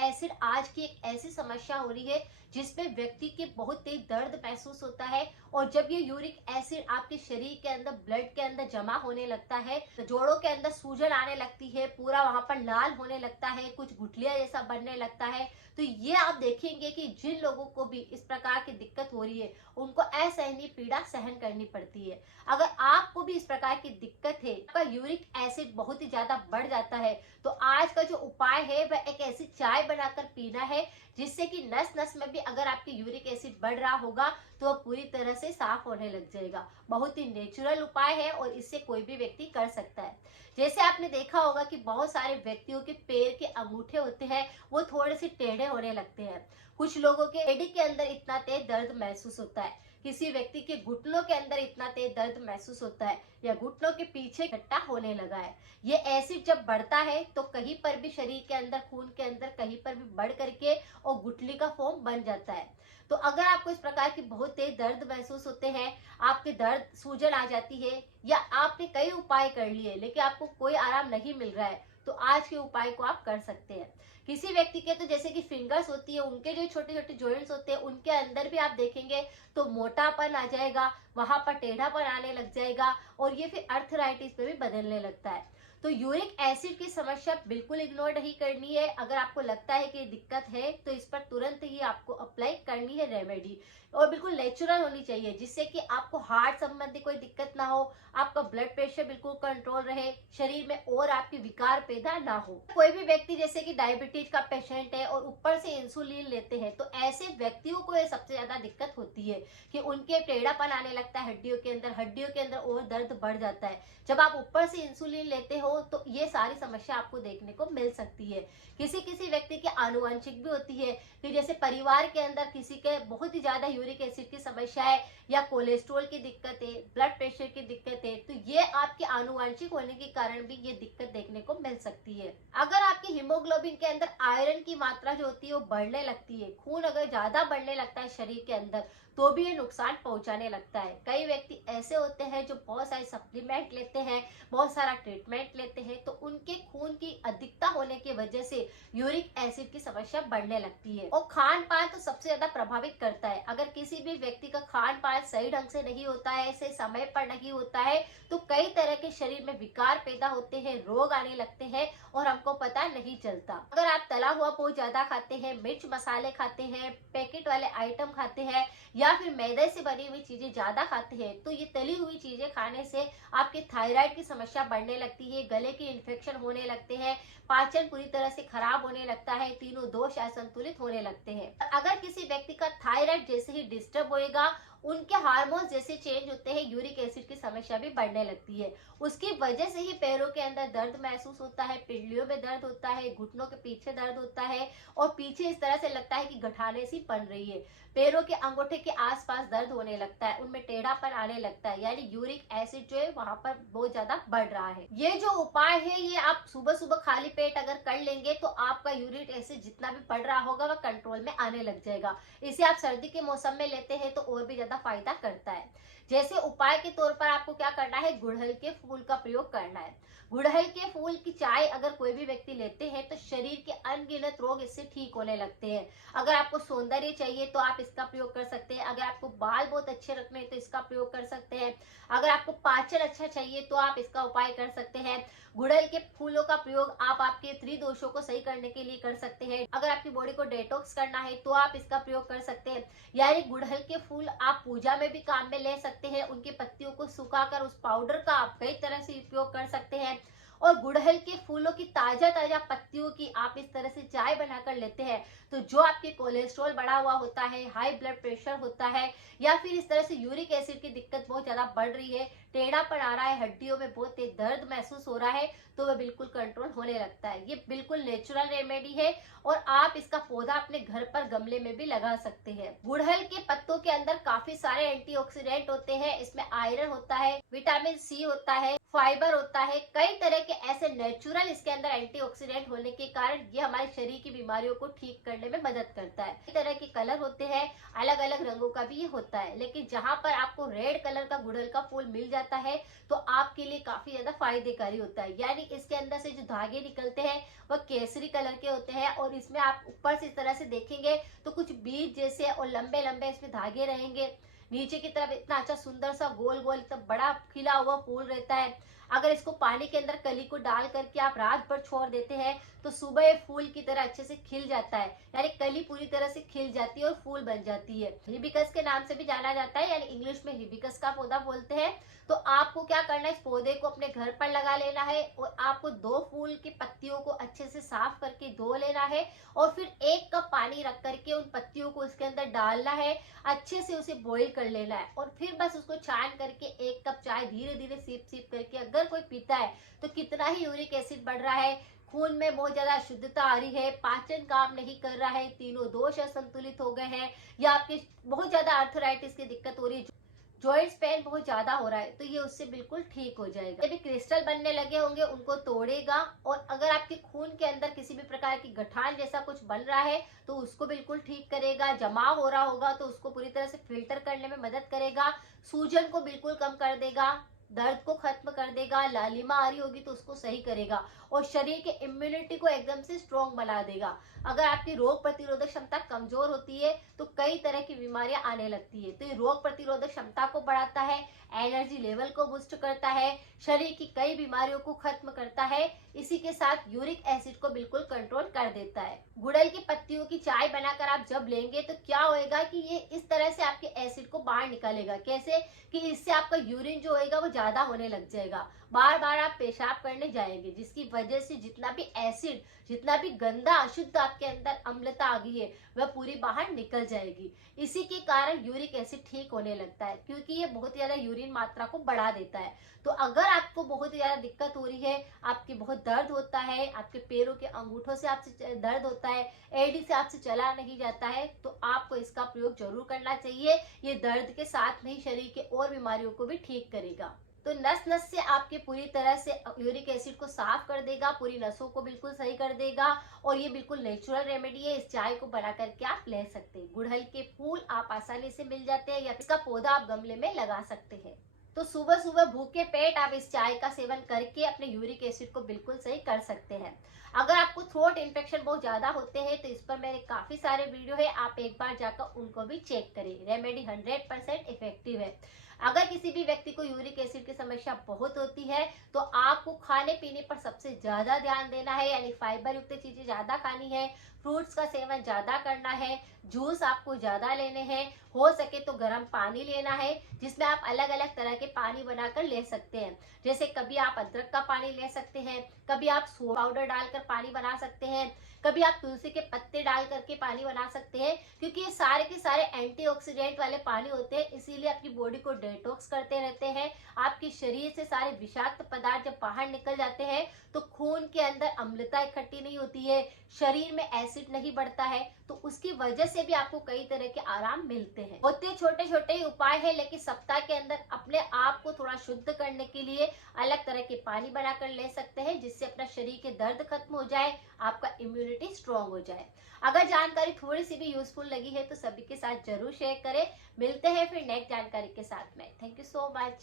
Acid आज की एक ऐसी समस्या हो रही है जिसमें व्यक्ति के बहुत तेज दर्द महसूस होता है। और जब ये यूरिक एसिड आपके शरीर के अंदर ब्लड के अंदर जमा होने लगता है तो जोड़ों के अंदर सूजन आने लगती है, पूरा वहां पर लाल होने लगता है, कुछ गुठलियां जैसा बनने लगता है। तो ये आप देखेंगे कि जिन लोगों को भी इस प्रकार की दिक्कत हो रही है उनको असहनीय पीड़ा सहन करनी पड़ती है। अगर आपको भी इस प्रकार की दिक्कत है, आपका यूरिक एसिड बहुत ही ज्यादा बढ़ जाता है, तो आज का जो उपाय है वह एक ऐसी चाय बनाकर पीना है जिससे कि नस नस में भी अगर आपके यूरिक एसिड बढ़ रहा होगा तो वह पूरी तरह से साफ होने लग जाएगा। बहुत ही नेचुरल उपाय है और इससे कोई भी व्यक्ति कर सकता है। जैसे आपने देखा होगा कि बहुत सारे व्यक्तियों के पैर के अंगूठे होते हैं वो थोड़े से टेढ़े होने लगते हैं। कुछ लोगों के एडी के अंदर इतना तेज दर्द महसूस होता है, किसी व्यक्ति के घुटनों के अंदर इतना तेज दर्द महसूस होता है या घुटनों के पीछे गट्टा होने लगा है। ये एसिड जब बढ़ता है तो कहीं पर भी शरीर के अंदर, खून के अंदर कहीं पर भी बढ़ करके और गुठली का फॉर्म बन जाता है। तो अगर आपको इस प्रकार की बहुत तेज दर्द महसूस होते हैं, आपके दर्द, सूजन आ जाती है या आपने कई उपाय कर लिए लेकिन आपको कोई आराम नहीं मिल रहा है, तो आज के उपाय को आप कर सकते हैं। किसी व्यक्ति के तो जैसे कि फिंगर्स होती है, उनके जो छोटे छोटे जॉइंट्स होते हैं उनके अंदर भी आप देखेंगे तो मोटापन आ जाएगा, वहां पर टेढ़ापन आने लग जाएगा और ये फिर अर्थराइटिस में भी बदलने लगता है। तो यूरिक एसिड की समस्या बिल्कुल इग्नोर नहीं करनी है। अगर आपको लगता है कि दिक्कत है तो इस पर तुरंत ही आपको अप्लाई करनी है रेमेडी, और बिल्कुल नेचुरल होनी चाहिए जिससे कि आपको हार्ट संबंधी कोई दिक्कत ना हो, आपका ब्लड प्रेशर बिल्कुल कंट्रोल रहे, शरीर में और आपके विकार पैदा ना हो। कोई भी व्यक्ति जैसे कि डायबिटीज का पेशेंट है और ऊपर से इंसुलिन लेते हैं तो ऐसे व्यक्तियों को ये सबसे ज्यादा दिक्कत होती है कि उनके टेढ़ापन आने लगता है हड्डियों के अंदर और दर्द बढ़ जाता है। जब आप ऊपर से इंसुलिन लेते हो तो ये सारी समस्या आपको देखने को मिल सकती है। किसी किसी व्यक्ति की आनुवंशिक भी होती है कि जैसे परिवार के अंदर किसी के बहुत ही ज्यादा यूरिक एसिड की समस्या है या कोलेस्ट्रॉल की दिक्कत है, ब्लड प्रेशर की दिक्कत है, तो ये आपके आनुवंशिक होने के कारण भी ये दिक्कत देखने को मिल सकती है। अगर आपकी हीमोग्लोबिन के अंदर आयरन की मात्रा जो होती है वो बढ़ने लगती है, खून अगर ज्यादा बढ़ने लगता है शरीर के अंदर तो भी ये नुकसान पहुंचाने लगता है। कई व्यक्ति ऐसे होते हैं जो बहुत सारे सप्लीमेंट लेते हैं, बहुत सारा ट्रीटमेंट लेते हैं, तो उनके खून की अधिकता होने की वजह से यूरिक एसिड की समस्या बढ़ने लगती है। और खान पान तो सबसे ज्यादा प्रभावित करता है। अगर किसी भी व्यक्ति का खान पान सही ढंग से नहीं होता है, ऐसे समय पर नहीं होता है, तो कई तरह के शरीर में विकार पैदा होते हैं, रोग आने लगते हैं और हमको पता नहीं चलता। अगर आप तला हुआ बहुत ज्यादा खाते हैं, मिर्च मसाले खाते हैं, पैकेट वाले आइटम खाते हैं या फिर मैदे से बनी हुई चीजें ज्यादा खाते हैं, तो ये तली हुई चीजें खाने से आपके थायराइड की समस्या बढ़ने लगती है, गले के इन्फेक्शन होने लगते हैं, पाचन पूरी तरह से खराब होने लगता है, तीनों दोष असंतुलित होने लगते हैं। अगर किसी व्यक्ति का थायराइड जैसे ही डिस्टर्ब होएगा, उनके हार्मोन्स जैसे चेंज होते हैं, यूरिक एसिड की समस्या भी बढ़ने लगती है। उसकी वजह से ही पैरों के अंदर दर्द महसूस होता है, पिंडलियों में दर्द होता है, घुटनों के पीछे दर्द होता है और पीछे इस तरह से लगता है कि गठाने सी बन रही है। पैरों के अंगूठे के आसपास दर्द होने लगता है, उनमें टेढ़ापन आने लगता है, यानी यूरिक एसिड जो है वहां पर बहुत ज्यादा बढ़ रहा है। ये जो उपाय है ये आप सुबह सुबह खाली पेट अगर कर लेंगे तो आपका यूरिक एसिड जितना भी बढ़ रहा होगा वह कंट्रोल में आने लग जाएगा। इसे आप सर्दी के मौसम में लेते हैं तो और भी ज्यादा फायदा करता है। जैसे उपाय के तौर पर आपको क्या करना है, गुड़हल के फूल का प्रयोग करना है। गुड़हल के फूल की चाय अगर कोई भी व्यक्ति लेते हैं तो शरीर के अनगिनत रोग इससे ठीक होने लगते हैं। अगर आपको सौंदर्य चाहिए तो आप इसका प्रयोग कर सकते हैं, अगर आपको बाल बहुत अच्छे रखने हैं तो इसका प्रयोग कर सकते हैं, अगर आपको पाचन अच्छा चाहिए तो आप इसका उपाय कर सकते हैं। गुड़हल के फूलों का प्रयोग आप आपके त्रिदोषों को सही करने के लिए कर सकते हैं। अगर आपकी बॉडी को डिटॉक्स करना है तो आप इसका प्रयोग कर सकते हैं। यानी गुड़हल के फूल आप पूजा में भी काम में ले सकते हैं, उनकी पत्तियों को सुखाकर उस पाउडर का आप कई तरह से उपयोग कर सकते हैं। और गुड़हल के फूलों की ताजा ताजा पत्तियों की आप इस तरह से चाय बनाकर लेते हैं तो जो आपके कोलेस्ट्रॉल बढ़ा हुआ होता है, हाई ब्लड प्रेशर होता है या फिर इस तरह से यूरिक एसिड की दिक्कत बहुत ज्यादा बढ़ रही है, टेढ़ापन आ रहा है, हड्डियों में बहुत तेज दर्द महसूस हो रहा है, तो वह बिल्कुल कंट्रोल होने लगता है। ये बिल्कुल नेचुरल रेमेडी है और आप इसका पौधा अपने घर पर गमले में भी लगा सकते हैं। गुड़हल के पत्तों के अंदर काफी सारे एंटीऑक्सीडेंट होते हैं, इसमें आयरन होता है, विटामिन सी होता है, फाइबर होता है, कई तरह के ऐसे नेचुरल इसके अंदर एंटीऑक्सीडेंट होने के कारण ये हमारे शरीर की बीमारियों को ठीक करने में मदद करता है। कई तरह के कलर होते हैं, अलग अलग रंगों का भी ये होता है, लेकिन जहां पर आपको रेड कलर का गुड़हल का फूल मिल जाता है तो आपके लिए काफी ज्यादा फायदेकारी होता है। यानी इसके अंदर से जो धागे निकलते हैं वह केसरी कलर के होते हैं और इसमें आप ऊपर से इस तरह से देखेंगे तो कुछ बीज जैसे और लंबे लंबे इसमें धागे रहेंगे। नीचे की तरफ इतना अच्छा सुंदर सा गोल गोल इतना बड़ा खिला हुआ फूल रहता है। अगर इसको पानी के अंदर कली को डाल करके आप रात भर छोड़ देते हैं तो सुबह ये फूल की तरह अच्छे से खिल जाता है, यानी कली पूरी तरह से खिल जाती है और फूल बन जाती है। हिबिस्कस के नाम से भी जाना जाता है, यानी इंग्लिश में हिबिस्कस का पौधा बोलते हैं। तो आपको क्या करना है, इस पौधे को अपने घर पर लगा लेना है और आपको 2 फूल की पत्तियों को अच्छे से साफ करके धो लेना है और फिर 1 कप पानी रख करके उन पत्तियों को इसके अंदर डालना है, अच्छे से उसे बॉईल कर लेना है और फिर बस उसको छान करके 1 कप चाय धीरे धीरे सिप सिप करके अगर कोई पीता है तो कितना ही यूरिक एसिड बढ़ रहा है, खून में बहुत ज्यादा अशुद्धता आ रही है, पाचन काम नहीं कर रहा है, तीनों दोष असंतुलित हो गए हैं या आपके बहुत ज्यादा आर्थराइटिस की दिक्कत हो रही है, जॉइंट्स पेन बहुत ज्यादा हो रहा है, तो ये उससे बिल्कुल ठीक हो जाएगा। जब भी क्रिस्टल बनने लगे होंगे उनको तोड़ेगा और अगर आपके खून के अंदर किसी भी प्रकार की गठान जैसा कुछ बन रहा है तो उसको बिल्कुल ठीक करेगा। जमा हो रहा होगा तो उसको पूरी तरह से फिल्टर करने में मदद करेगा। सूजन को बिल्कुल कम कर देगा, दर्द को खत्म कर देगा, लालिमा आ रही होगी तो उसको सही करेगा और शरीर के इम्यूनिटी को एकदम से स्ट्रॉन्ग बना देगा। अगर आपकी रोग प्रतिरोधक क्षमता कमजोर होती है तो कई तरह की बीमारियां आने लगती है, तो ये रोग प्रतिरोधक क्षमता को बढ़ाता है, एनर्जी लेवल को बूस्ट करता है, शरीर की कई बीमारियों को खत्म करता है, इसी के साथ यूरिक एसिड को बिल्कुल कंट्रोल कर देता है। गुड़हल की पत्तियों की चाय बनाकर आप जब लेंगे तो क्या होएगा कि ये इस तरह से आपके एसिड को बाहर निकालेगा। कैसे कि इससे आपका यूरिन जो होएगा वो ज्यादा होने लग जाएगा, बार बार आप पेशाब करने जाएंगे, जिसकी वजह से जितना भी एसिड, जितना भी गंदा अशुद्ध आपके अंदर अम्लता आ गई है वह पूरी बाहर निकल जाएगी। इसी के कारण यूरिक एसिड ठीक होने लगता है, क्योंकि ये बहुत ज्यादा यूरिन मात्रा को बढ़ा देता है। तो अगर आपको बहुत ज्यादा दिक्कत हो रही है, आपके बहुत दर्द होता है, आपके पैरों के अंगूठों से आपसे दर्द होता है, एड़ी से आपसे चला नहीं जाता है, तो आपको इसका प्रयोग जरूर करना चाहिए। ये दर्द के साथ नहीं शरीर के और बीमारियों को भी ठीक करेगा। तो नस नस से आपके पूरी तरह से यूरिक एसिड को साफ कर देगा, पूरी नसों को बिल्कुल सही कर देगा और ये बिल्कुल नेचुरल रेमेडी है। इस चाय को बना करके आप ले सकते हैं। गुड़हल के फूल आप आसानी से मिल जाते हैं या इसका पौधा आप गमले में लगा सकते हैं। तो सुबह सुबह भूखे पेट आप इस चाय का सेवन करके अपने यूरिक एसिड को बिल्कुल सही कर सकते हैं। अगर आपको थ्रोट इन्फेक्शन बहुत ज्यादा होते हैं तो इस पर मेरे काफी सारे वीडियो है, आप एक बार जाकर उनको भी चेक करें। रेमेडी 100% इफेक्टिव है। अगर किसी भी व्यक्ति को यूरिक एसिड की समस्या बहुत होती है तो आपको खाने पीने पर सबसे ज्यादा ध्यान देना है, यानी फाइबर युक्त चीजें ज्यादा खानी है, फ्रूट्स का सेवन ज्यादा करना है, जूस आपको ज्यादा लेने हैं, हो सके तो गर्म पानी लेना है जिसमें आप अलग अलग तरह के पानी बनाकर ले सकते हैं। जैसे कभी आप अदरक का पानी ले सकते हैं, कभी आप सोडा पाउडर डालकर पानी बना सकते हैं, कभी आप तुलसी के पत्ते डाल करके पानी बना सकते हैं, क्योंकि ये सारे के सारे एंटीऑक्सीडेंट वाले पानी होते हैं, इसीलिए आपकी बॉडी को डिटॉक्स करते रहते हैं। आपके शरीर से सारे विषाक्त पदार्थ जब बाहर निकल जाते हैं तो खून के अंदर अम्लता इकट्ठी नहीं होती है, शरीर में एसिड नहीं बढ़ता है, तो उसकी वजह से भी आपको कई तरह के आराम मिलते हैं। होते छोटे छोटे ही उपाय है, लेकिन सप्ताह के अंदर अपने आप को थोड़ा शुद्ध करने के लिए अलग तरह के पानी बनाकर ले सकते हैं, जिससे अपना शरीर के दर्द खत्म हो जाए, आपका इम्यूनिटी स्ट्रांग हो जाए। अगर जानकारी थोड़ी सी भी यूजफुल लगी है तो सभी के साथ जरूर शेयर करें। मिलते हैं फिर नेक्स्ट जानकारी के साथ में। Thank you so much.